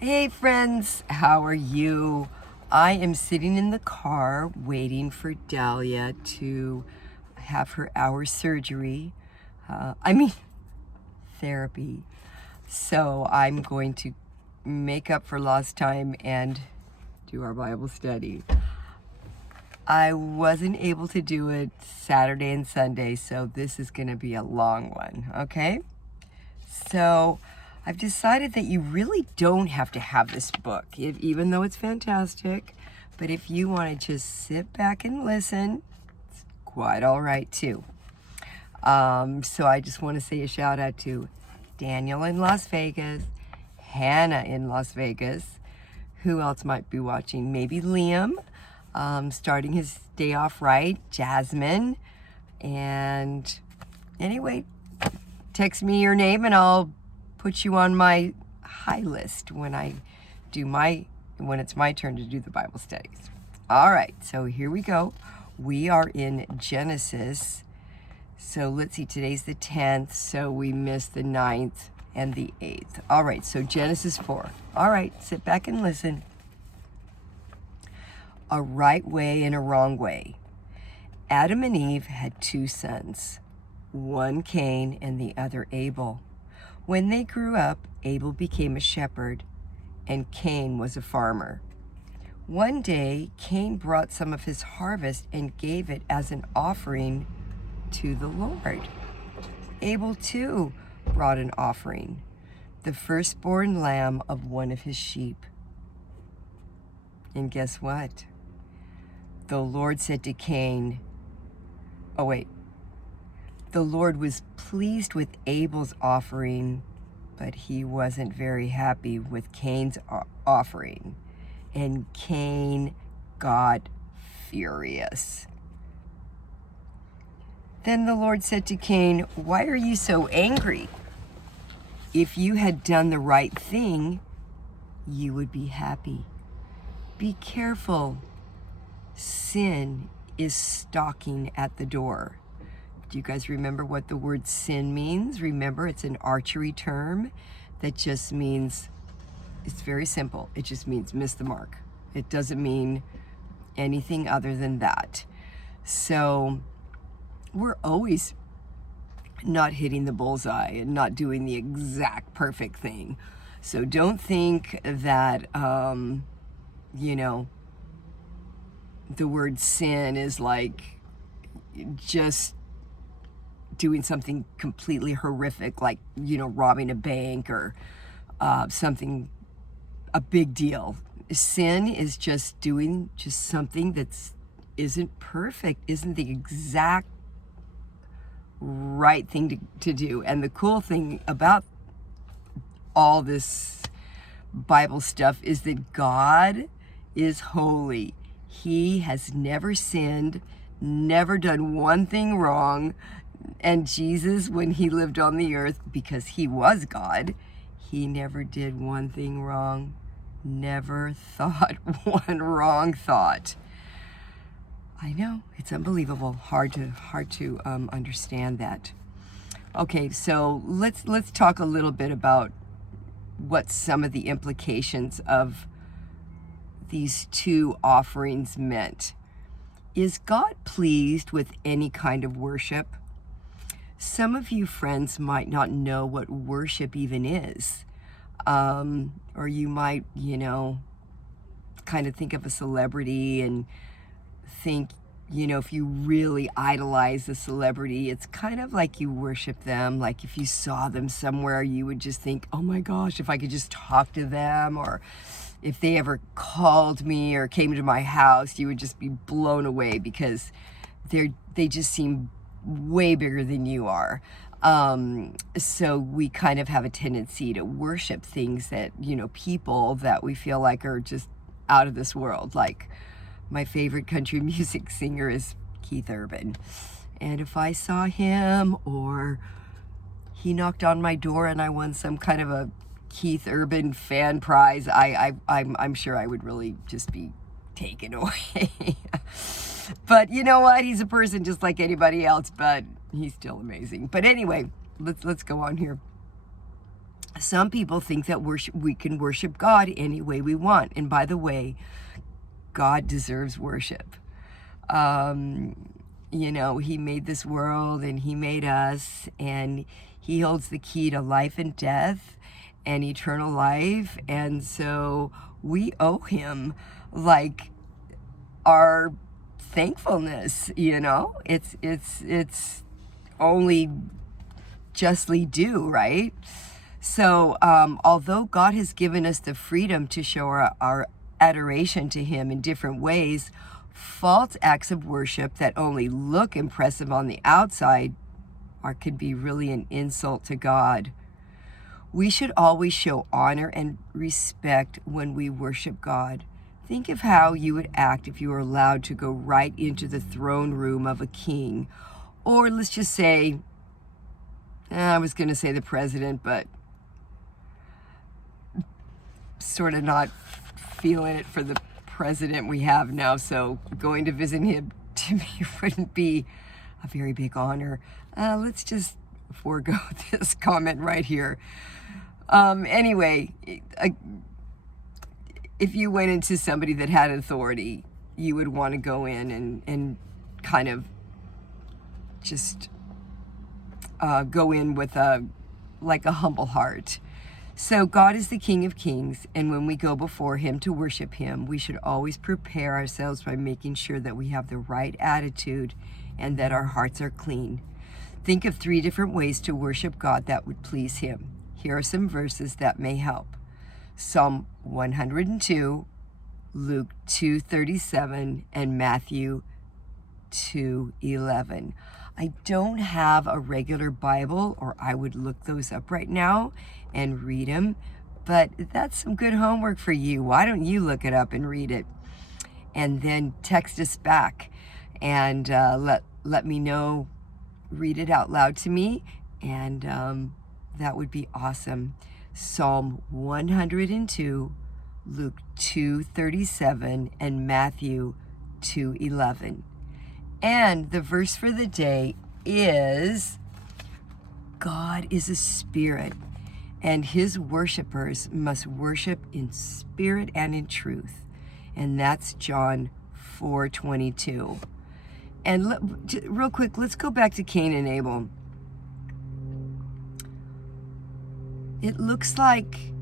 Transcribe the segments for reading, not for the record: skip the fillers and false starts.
Hey friends, how are you? I am sitting in the car waiting for Dahlia to have her hour surgery. I mean, therapy. So I'm going to make up for lost time and do our Bible study. I wasn't able to do it Saturday and Sunday, so this is going to be a long one, okay? So I've decided that you really don't have to have this book, even though it's fantastic. But if you want to just sit back and listen, it's quite all right too. So I just want to say a shout out to Daniel in Las Vegas, Hannah in Las Vegas. Who else might be watching? Maybe Liam, starting his day off right, Jasmine. And anyway, text me your name and I'll put you on my high list when it's my turn to do the Bible studies. All right, so here we go. We are in Genesis. So let's see, today's the 10th, so we missed the 9th and the 8th. All right, so Genesis 4. All right, sit back and listen. A right way and a wrong way. Adam and Eve had two sons, one Cain and the other Abel. When they grew up, Abel became a shepherd and Cain was a farmer. One day, Cain brought some of his harvest and gave it as an offering to the Lord. Abel too brought an offering, the firstborn lamb of one of his sheep. And guess what? The Lord said to Cain, the Lord was pleased with Abel's offering, but he wasn't very happy with Cain's offering. And Cain got furious. Then the Lord said to Cain, "Why are you so angry? If you had done the right thing, you would be happy. Be careful. Sin is stalking at the door." Do you guys remember what the word sin means? Remember, it's an archery term that just means, it's very simple. It just means miss the mark. It doesn't mean anything other than that. So we're always not hitting the bullseye and not doing the exact perfect thing. So don't think that, the word sin is like just doing something completely horrific, like, robbing a bank or something, a big deal. Sin is just doing something that's isn't perfect, isn't the exact right thing to do. And the cool thing about all this Bible stuff is that God is holy. He has never sinned, never done one thing wrong. And Jesus, when he lived on the earth, because he was God, he never did one thing wrong, never thought one wrong thought. I know, it's unbelievable, hard to understand that. Okay, so let's talk a little bit about what some of the implications of these two offerings meant. Is God pleased with any kind of worship? Some of you friends might not know what worship even is. Or you might, kind of think of a celebrity and think, if you really idolize a celebrity, it's kind of like you worship them. Like if you saw them somewhere, you would just think, oh my gosh, if I could just talk to them, or if they ever called me or came to my house, you would just be blown away because they just seem way bigger than you are. So we kind of have a tendency to worship things that, people that we feel like are just out of this world. Like my favorite country music singer is Keith Urban. And if I saw him or he knocked on my door and I won some kind of a Keith Urban fan prize, I'm sure I would really just be taken away. But you know what? He's a person just like anybody else, but he's still amazing. But anyway, let's go on here. Some people think that we can worship God any way we want. And by the way, God deserves worship. You know, he made this world and he made us, and he holds the key to life and death and eternal life. And so we owe him like our thankfulness, you know. It's only justly due, right? So although God has given us the freedom to show our adoration to him in different ways, false acts of worship that only look impressive on the outside could be really an insult to God. We should always show honor and respect when we worship God. Think of how you would act if you were allowed to go right into the throne room of a king. Or let's just say, I was going to say the president, but sort of not feeling it for the president we have now. So going to visit him to me wouldn't be a very big honor. Let's just forego this comment right here. Anyway, if you went into somebody that had authority, you would want to go in and kind of just go in with a humble heart. So God is the King of Kings, and when we go before him to worship him, we should always prepare ourselves by making sure that we have the right attitude and that our hearts are clean. Think of 3 different ways to worship God that would please him. Here are some verses that may help. Psalm 102, Luke 2:37, and Matthew 2:11. I don't have a regular Bible, or I would look those up right now and read them, but that's some good homework for you. Why don't you look it up and read it, and then text us back and let me know, read it out loud to me, and that would be awesome. Psalm 102, Luke 2:37, and Matthew 2:11. And the verse for the day is, God is a spirit, and his worshipers must worship in spirit and in truth. And that's John 4:22. And real quick, let's go back to Cain and Abel. It looks like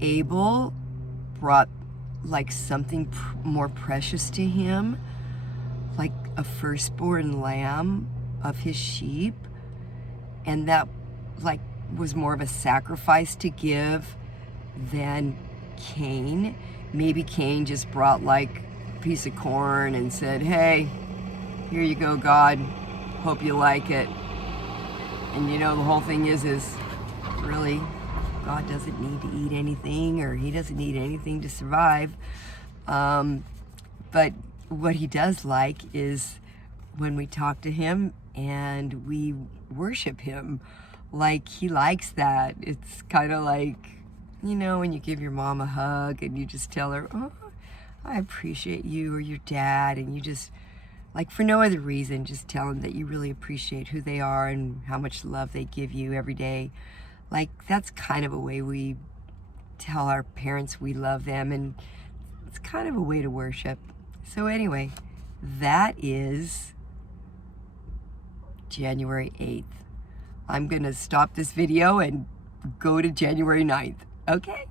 Abel brought like something more precious to him, like a firstborn lamb of his sheep, and that like was more of a sacrifice to give than Cain. Maybe Cain just brought like a piece of corn and said, hey, here you go, God, hope you like it. And you know, the whole thing is really, God doesn't need to eat anything, or he doesn't need anything to survive. But what he does like is when we talk to him and we worship him. Like, he likes that. It's kind of like, you know, when you give your mom a hug and you just tell her, oh, I appreciate you, or your dad, and you just, like, for no other reason, just tell them that you really appreciate who they are and how much love they give you every day. Like, that's kind of a way we tell our parents we love them, and it's kind of a way to worship. So anyway, that is January 8th. I'm going to stop this video and go to January 9th. Okay?